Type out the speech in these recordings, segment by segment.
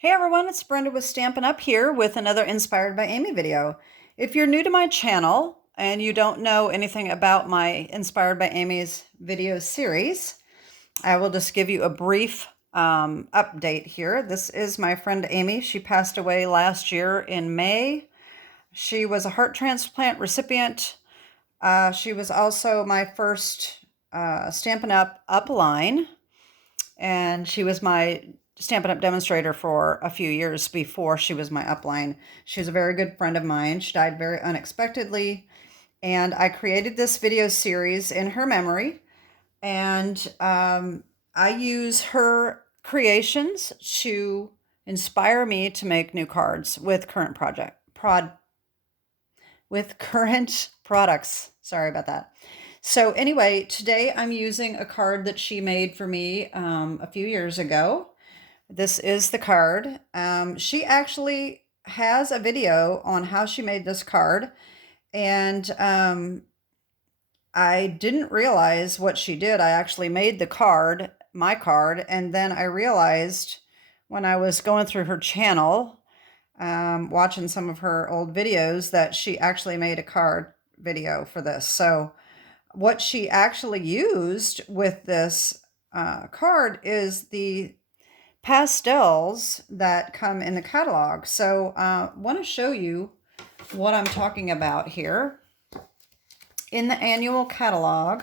Hey everyone, it's Brenda with Stampin' Up here with another Inspired by Amy video. If you're new to my channel and you don't know anything about my Inspired by Amy's video series, I will just give you a brief update here. This is my friend Amy. She passed away last year in May. She was a heart transplant recipient. She was also my first Stampin' Up upline, and she was my Stampin' Up demonstrator for a few years before she was my upline. She was a very good friend of mine. She died very unexpectedly, and I created this video series in her memory, and I use her creations to inspire me to make new cards with current products. Sorry about that. So anyway, today I'm using a card that she made for me a few years ago. This is the card. She actually has a video on how she made this card, and I didn't realize what she did. I actually made the card, my card, and then I realized when I was going through her channel, watching some of her old videos, that she actually made a card video for this. So what she actually used with this card is the pastels that come in the catalog. So I want to show you what I'm talking about here. In the annual catalog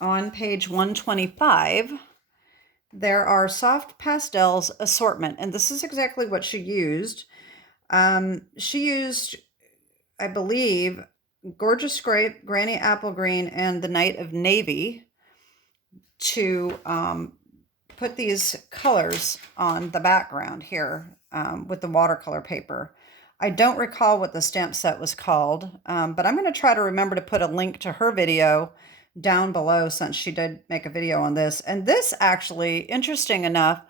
on page 125, there are soft pastels assortment, and this is exactly what she used. She used, I believe, Gorgeous Grape, Granny Apple Green, and the Night of Navy to put these colors on the background here with the watercolor paper. I don't recall what the stamp set was called, but I'm going to try to remember to put a link to her video down below since she did make a video on this. And this actually, interesting enough,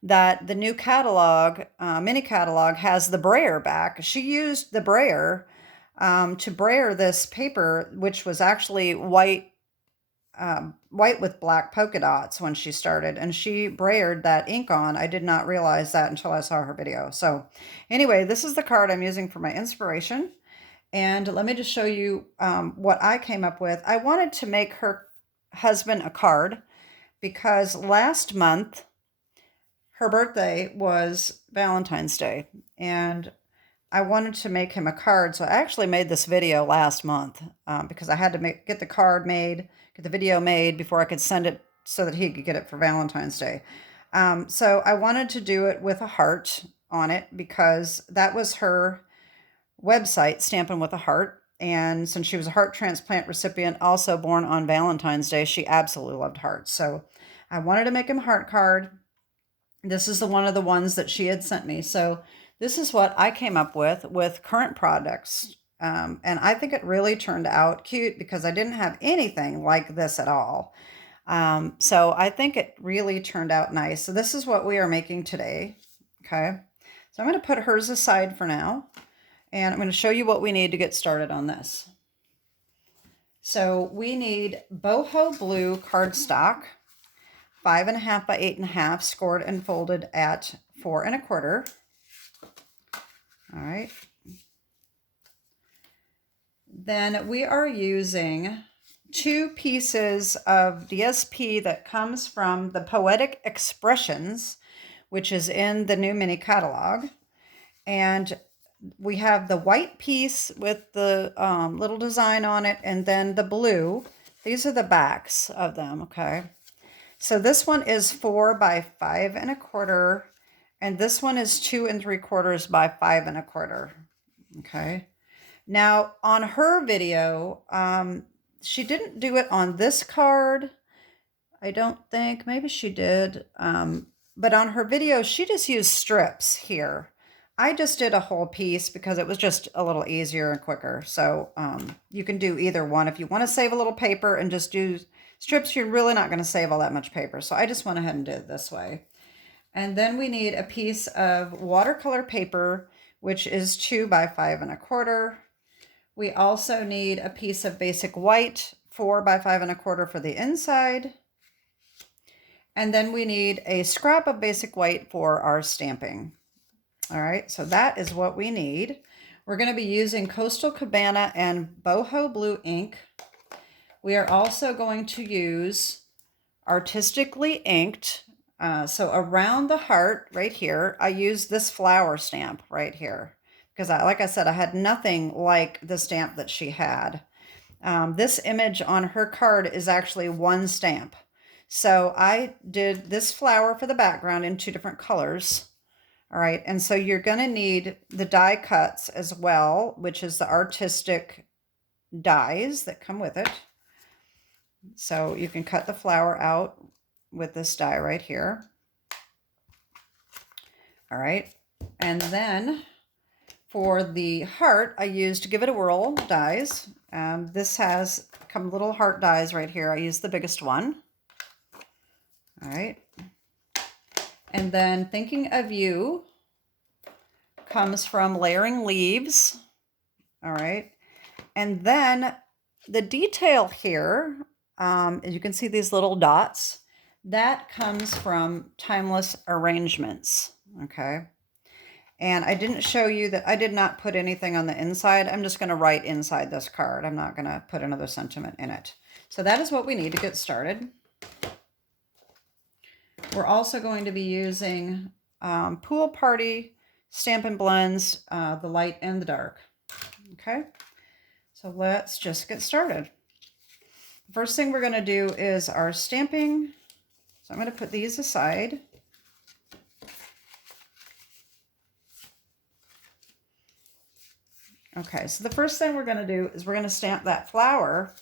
that the new catalog, mini catalog, has the brayer back. She used the brayer to brayer this paper, which was actually white with black polka dots when she started, and she brayered that ink on. I did not realize that until I saw her video. So anyway, this is the card I'm using for my inspiration, and let me just show you what I came up with. I wanted to make her husband a card because last month her birthday was Valentine's Day, and I wanted to make him a card. So I actually made this video last month because I had to get the card made, get the video made before I could send it so that he could get it for Valentine's Day. So I wanted to do it with a heart on it because that was her website, Stampin' with a Heart. And since she was a heart transplant recipient, also born on Valentine's Day, she absolutely loved hearts. So I wanted to make him a heart card. This is one of the ones that she had sent me. So this is what I came up with current products. And I think it really turned out cute because I didn't have anything like this at all. So I think it really turned out nice. So this is what we are making today. Okay. So I'm going to put hers aside for now. And I'm going to show you what we need to get started on this. So we need Boho blue cardstock, 5.5 by 8.5, scored and folded at 4 1/4. All right. Then we are using 2 pieces of DSP that comes from the Poetic Expressions, which is in the new mini catalog. And we have the white piece with the little design on it, and then the blue. These are the backs of them, okay? So this one is 4 by 5 1/4. And this one is 2 3/4 by 5 1/4. Okay. Now on her video, she didn't do it on this card. I don't think, maybe she did. But on her video, she just used strips here. I just did a whole piece because it was just a little easier and quicker. So you can do either one. If you want to save a little paper and just do strips, you're really not going to save all that much paper. So I just went ahead and did it this way. And then we need a piece of watercolor paper, which is 2 by 5 1/4. We also need a piece of basic white, 4 by 5 1/4 for the inside. And then we need a scrap of basic white for our stamping. All right, so that is what we need. We're going to be using Coastal Cabana and Boho Blue ink. We are also going to use Artistically inked. So around the heart right here, I used this flower stamp right here because like I said, I had nothing like the stamp that she had. This image on her card is actually one stamp. So I did this flower for the background in 2 different colors. All right, and so you're going to need the die cuts as well, which is the artistic dies that come with it. So you can cut the flower out with this die right here. All right, and then for the heart, I used Give It a Whirl dies. This has come little heart dies right here. I used the biggest one. All right. And then Thinking of You comes from Layering Leaves. All right. And then the detail here, as you can see these little dots, that comes from Timeless Arrangements. Okay. And I didn't show you that I did not put anything on the inside. I'm just going to write inside this card. I'm not going to put another sentiment in it. So that is what we need to get started. We're also going to be using Pool Party Stampin' Blends, the light and the dark. Okay, so let's just get started. The first thing we're going to do is our stamping. So I'm going to put these aside. Okay, so the first thing we're going to do is we're going to stamp that flower.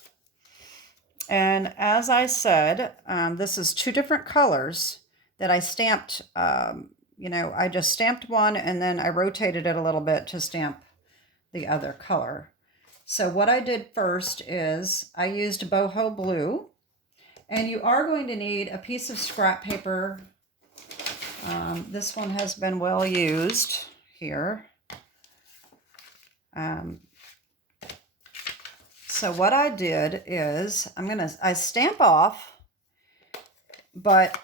And as I said, this is 2 different colors that I stamped. You know, I just stamped one and then I rotated it a little bit to stamp the other color. So what I did first is I used Boho Blue. And you are going to need a piece of scrap paper. This one has been well used here. So what I did is I stamp off, but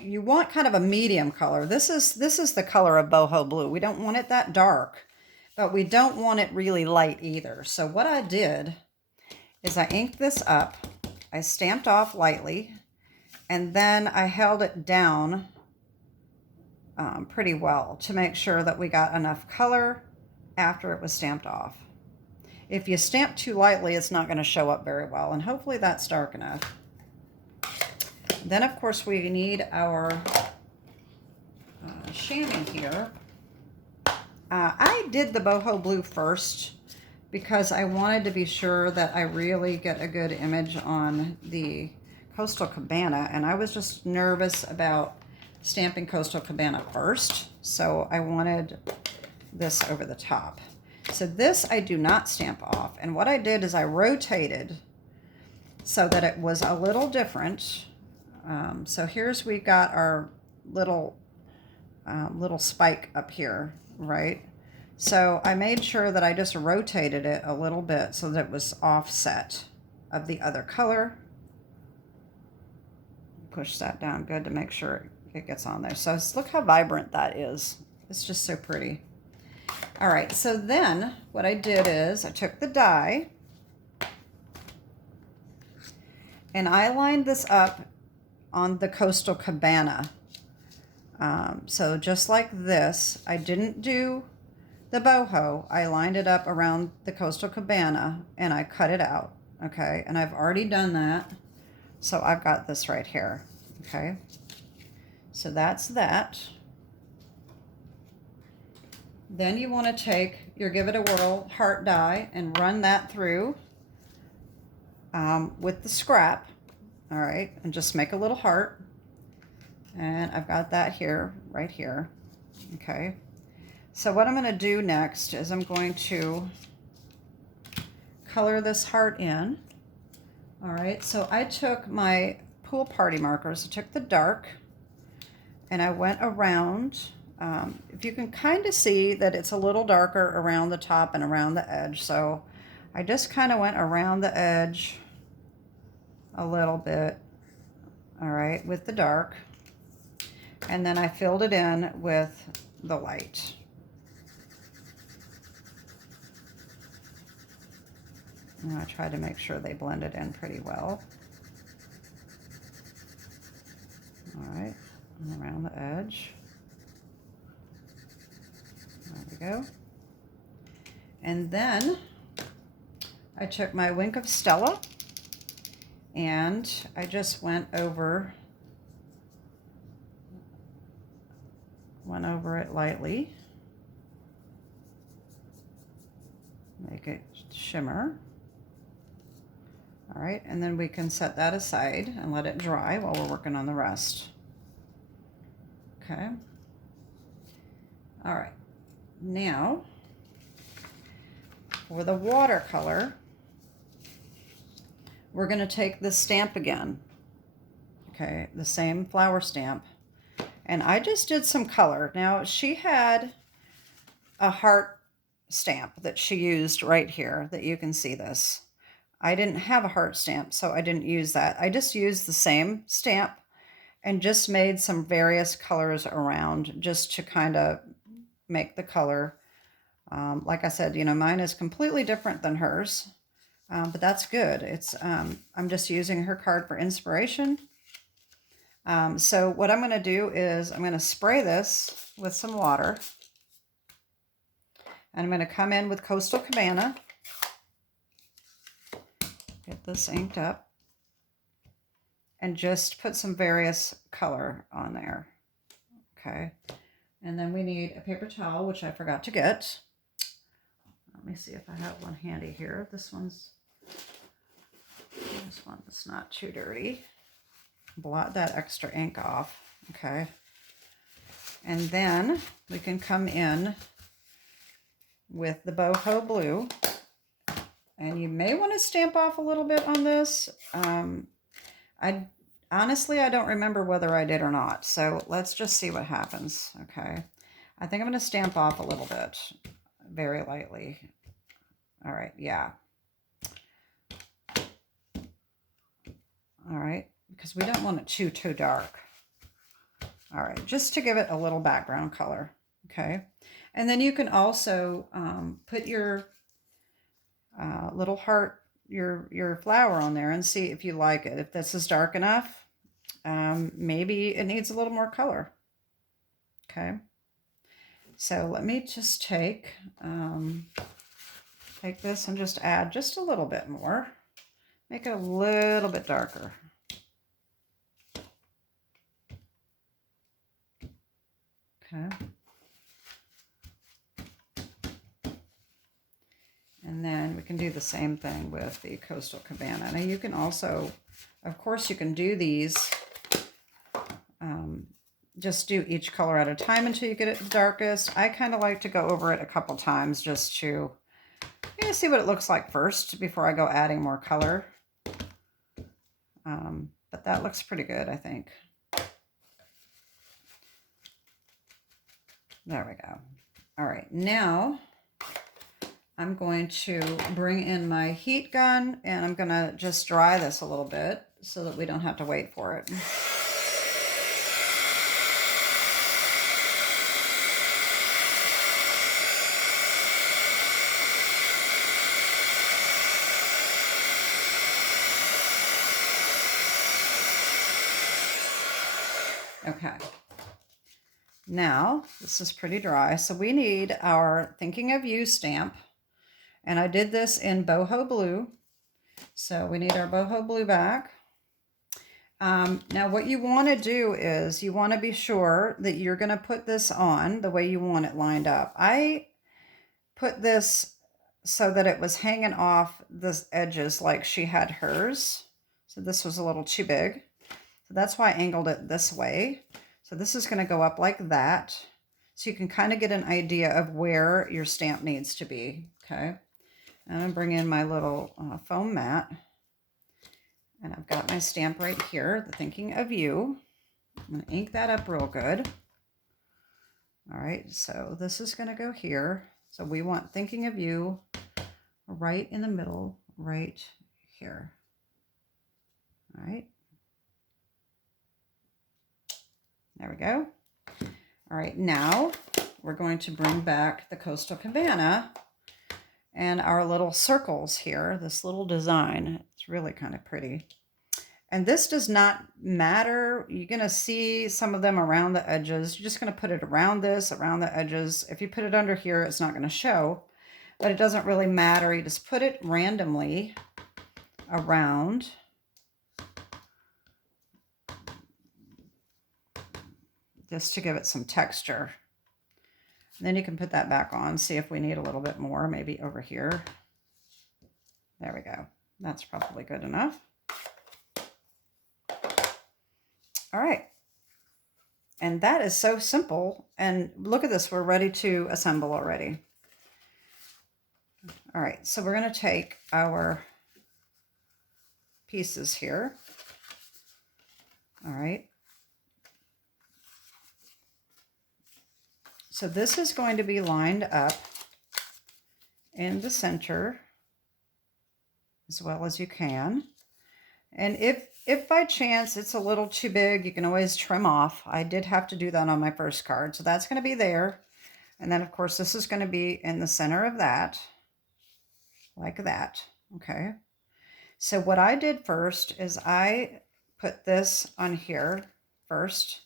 you want kind of a medium color. This is the color of Boho Blue. We don't want it that dark, but we don't want it really light either. So what I did is I inked this up, I stamped off lightly, and then I held it down pretty well to make sure that we got enough color after it was stamped off. If you stamp too lightly, it's not going to show up very well, and hopefully that's dark enough. Then, of course, we need our chamois here. I did the Boho Blue first because I wanted to be sure that I really get a good image on the Coastal Cabana, and I was just nervous about stamping Coastal Cabana first, so I wanted this over the top. So this I do not stamp off, and what I did is I rotated so that it was a little different. So we got our little spike up here, right? So I made sure that I just rotated it a little bit so that it was offset of the other color. Push that down good to make sure it gets on there. So look how vibrant that is. It's just so pretty. All right, so then what I did is I took the die and I lined this up on the Coastal Cabana. So just like this, I didn't do the boho. I lined it up around the Coastal Cabana and I cut it out, okay? And I've already done that. So I've got this right here, okay? So that's that. Then you want to take your Give It a Whirl heart die and run that through with the scrap, all right? And just make a little heart. And I've got that here, right here, okay? So what I'm going to do next is I'm going to color this heart in. All right, so I took my Pool Party markers, I took the dark, and I went around. If you can kind of see that it's a little darker around the top and around the edge, so I just kind of went around the edge a little bit all right, with the dark. And then I filled it in with the light. And I tried to make sure they blended in pretty well. All right, and around the edge. There we go. And then I took my Wink of Stella and I just went over it lightly. Make it shimmer. All right, and then we can set that aside and let it dry while we're working on the rest. Okay. All right, now for the watercolor, we're going to take the stamp again. Okay, the same flower stamp. And I just did some color. Now, she had a heart stamp that she used right here that you can see this. I didn't have a heart stamp, so I didn't use that. I just used the same stamp and just made some various colors around just to kind of make the color. Like I said, you know, mine is completely different than hers, but that's good. It's I'm just using her card for inspiration. So what I'm going to do is I'm going to spray this with some water. And I'm going to come in with Coastal Cabana. Get this inked up. And just put some various color on there. Okay. And then we need a paper towel, which I forgot to get. Let me see if I have one handy here. This one's not too dirty. Blot that extra ink off. Okay. And then we can come in with the Boho blue. And you may want to stamp off a little bit on this. Honestly, I don't remember whether I did or not. So let's just see what happens. Okay. I think I'm going to stamp off a little bit, very lightly. All right. Yeah. All right. Because we don't want it too dark. All right. Just to give it a little background color. Okay. And then you can also put your little heart, your flower on there and see if you like it. If this is dark enough, maybe it needs a little more color. Okay. So let me just take this and just add just a little bit more. Make it a little bit darker. Okay. And then we can do the same thing with the Coastal Cabana. Now you can also, of course, you can do these, just do each color at a time until you get it the darkest. I kind of like to go over it a couple times just to see what it looks like first before I go adding more color. But that looks pretty good, I think. There we go. All right, now I'm going to bring in my heat gun and I'm going to just dry this a little bit so that we don't have to wait for it. Okay. Now, this is pretty dry, so we need our Thinking of You stamp. And I did this in Boho Blue. So we need our Boho Blue back. Now what you want to do is you want to be sure that you're going to put this on the way you want it lined up. I put this so that it was hanging off the edges like she had hers. So this was a little too big. So that's why I angled it this way. So this is going to go up like that. So you can kind of get an idea of where your stamp needs to be. Okay. And I'm going to bring in my little foam mat. And I've got my stamp right here, the Thinking of You. I'm going to ink that up real good. All right. So this is going to go here. So we want Thinking of You right in the middle, right here. All right. There we go. All right, now we're going to bring back the Coastal Cabana and our little circles here, this little design. It's really kind of pretty. And this does not matter. You're going to see some of them around the edges. You're just going to put it around this, around the edges. If you put it under here, it's not going to show, but it doesn't really matter. You just put it randomly around. Just to give it some texture. And then you can put that back on, see if we need a little bit more, maybe over here. There we go. That's probably good enough. All right. And that is so simple. And look at this, we're ready to assemble already. All right, so we're going to take our pieces here. All right. So this is going to be lined up in the center as well as you can. And if by chance it's a little too big, you can always trim off. I did have to do that on my first card. So that's going to be there. And then of course this is going to be in the center of that, like that. Okay. So what I did first is I put this on here first,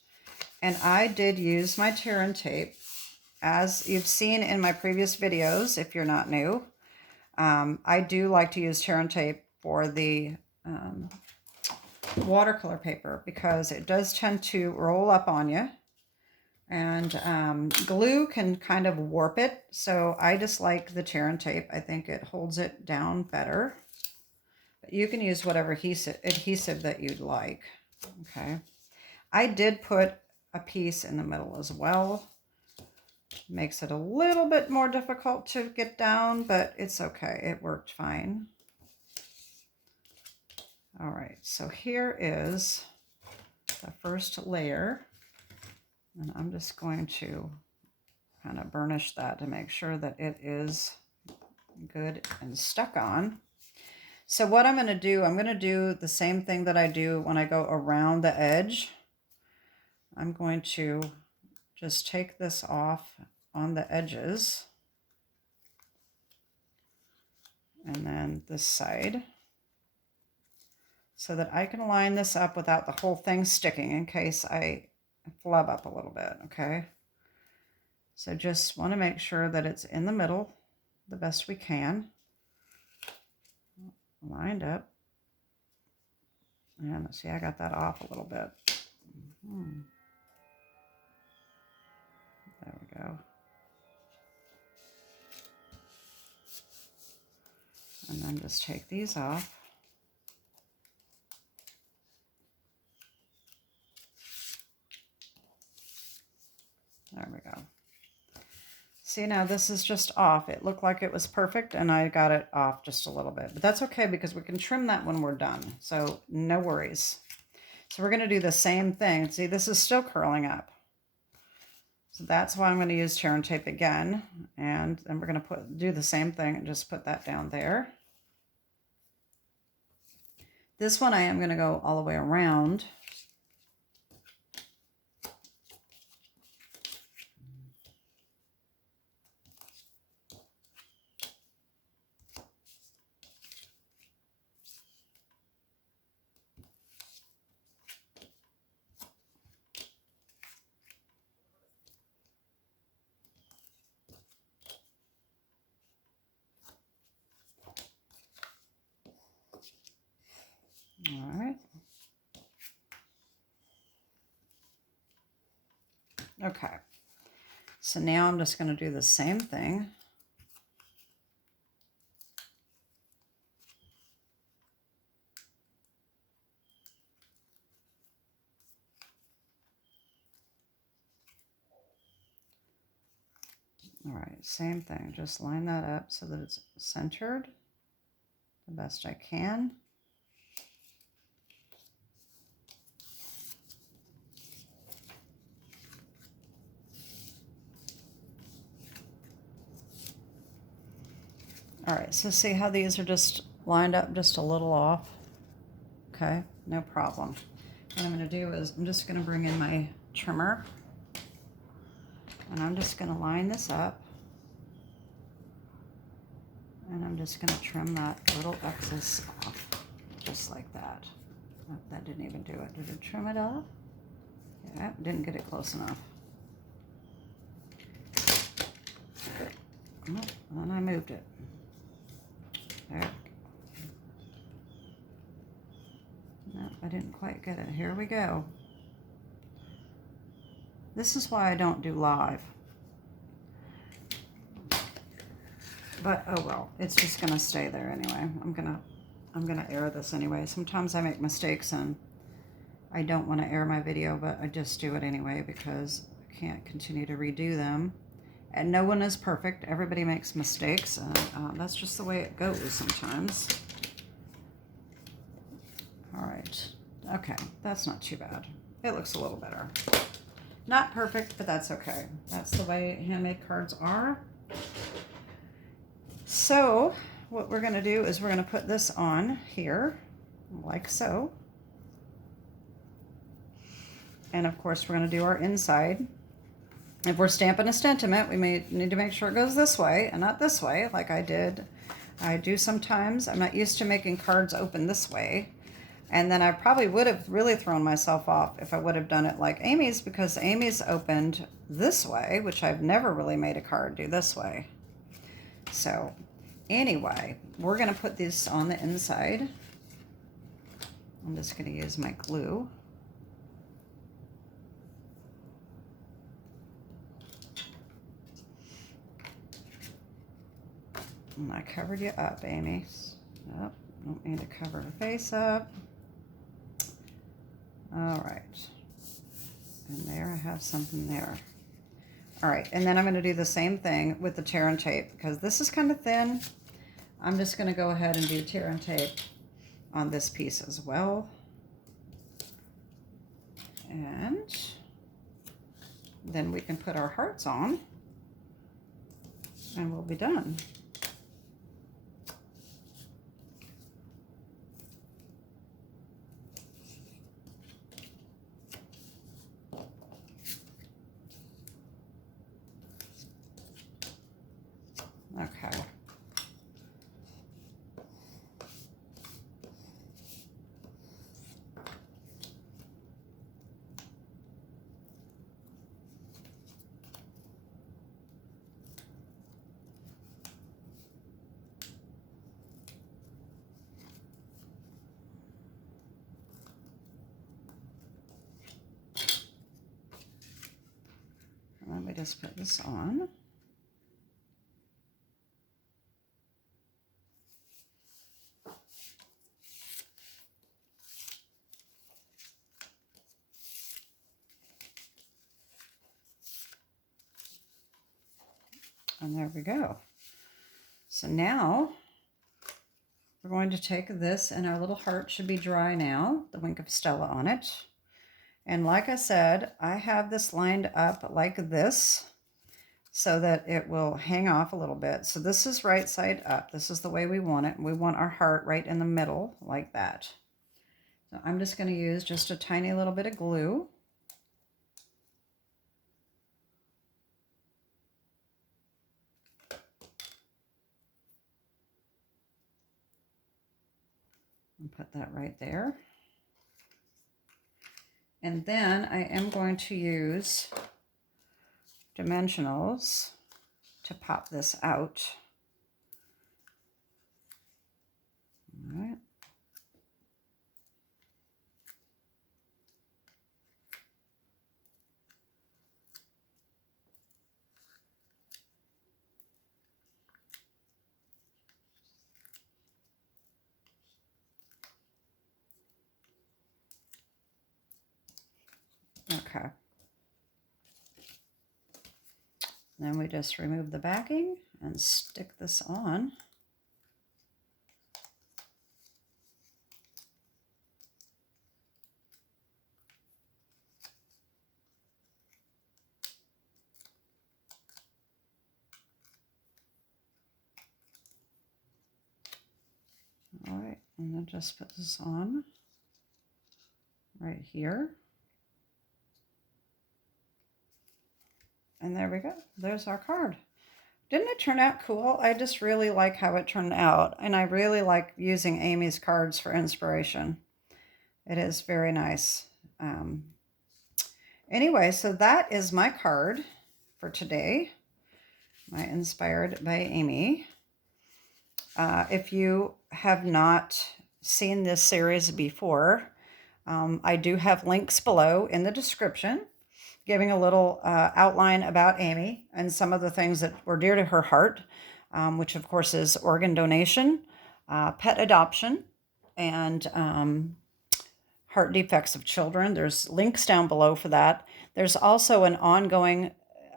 and I did use my tear and tape. As you've seen in my previous videos, if you're not new, I do like to use tear and tape for the watercolor paper because it does tend to roll up on you, and glue can kind of warp it. So I just like the tear and tape. I think it holds it down better. But you can use whatever adhesive that you'd like. Okay. I did put a piece in the middle as well. Makes it a little bit more difficult to get down, but it's okay. It worked fine. All right, so here is the first layer. And I'm just going to kind of burnish that to make sure that it is good and stuck on. So what I'm going to do, I'm going to do the same thing that I do when I go around the edge. I'm going to just take this off on the edges, and then this side, so that I can line this up without the whole thing sticking in case I flub up a little bit. Okay, so just want to make sure that it's in the middle the best we can, lined up. And see, I got that off a little bit. There we go. And then just take these off. There we go. See, now this is just off. It looked like it was perfect, and I got it off just a little bit. But that's okay because we can trim that when we're done. So no worries. So we're going to do the same thing. See, this is still curling up. So that's why I'm going to use tear and tape again. And then we're going to do the same thing and just put that down there. This one I am going to go all the way around. All right. Okay. So now I'm just going to do the same thing. All right, same thing. Just line that up so that it's centered the best I can. All right, so see how these are just lined up just a little off? Okay, no problem. What I'm going to do is I'm just going to bring in my trimmer. And I'm just going to line this up. And I'm just going to trim that little excess off, just like that. Oh, that didn't even do it. Did it trim it off? Yeah, didn't get it close enough. Oh, and then I moved it. There. No, I didn't quite get it. Here we go. This is why I don't do live. But oh well, it's just gonna stay there anyway. I'm gonna air this anyway. Sometimes I make mistakes and I don't want to air my video, but I just do it anyway because I can't continue to redo them. And no one is perfect. Everybody makes mistakes, and that's just the way it goes sometimes. All right. Okay, that's not too bad. It looks a little better. Not perfect, but that's okay. That's the way handmade cards are. So what we're going to do is we're going to put this on here, like so. And of course, we're going to do our inside. If we're stamping a sentiment, we may need to make sure it goes this way and not this way, like I did. I do sometimes. I'm not used to making cards open this way. And then I probably would have really thrown myself off if I would have done it like Amy's, because Amy's opened this way, which I've never really made a card do this way. So anyway, we're going to put this on the inside. I'm just going to use my glue. And I covered you up, Amy. Nope, don't need to cover the face up. All right. And there I have something there. All right, and then I'm going to do the same thing with the tear and tape because this is kind of thin. I'm just going to go ahead and do tear and tape on this piece as well. And then we can put our hearts on and we'll be done. Okay. Let me just put this on. And there we go. So now we're going to take this, and our little heart should be dry now, the wink of Stella on it. And like I said, I have this lined up like this so that it will hang off a little bit. So this is right side up. This is the way we want it. We want our heart right in the middle like that. So I'm just going to use just a tiny little bit of glue. And put that right there. And then I am going to use dimensionals to pop this out. All right. Okay. Then we just remove the backing and stick this on. All right, and then just put this on right here. And there we go. There's our card. Didn't it turn out cool? I just really like how it turned out. And I really like using Amy's cards for inspiration. It is very nice. Anyway, so that is my card for today. My Inspired by Amy. If you have not seen this series before, I do have links below in the description giving a little outline about Amy and some of the things that were dear to her heart, which of course is organ donation, pet adoption, and heart defects of children. There's links down below for that. There's also an ongoing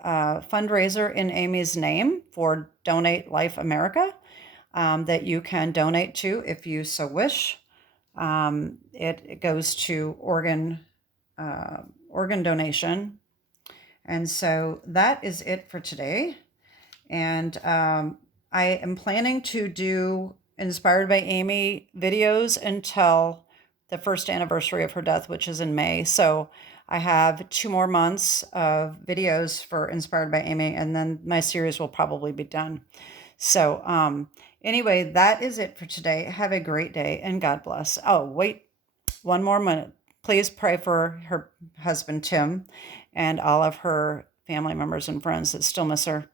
fundraiser in Amy's name for Donate Life America that you can donate to if you so wish. It goes to organ donation. And so that is it for today. And I am planning to do Inspired by Amy videos until the first anniversary of her death, which is in May. So I have 2 more months of videos for Inspired by Amy, and then my series will probably be done. So anyway, that is it for today. Have a great day and God bless. Oh, wait, 1 more minute. Please pray for her husband, Tim, and all of her family members and friends that still miss her.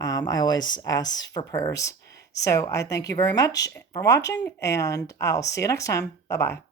I always ask for prayers. So I thank you very much for watching, and I'll see you next time. Bye-bye.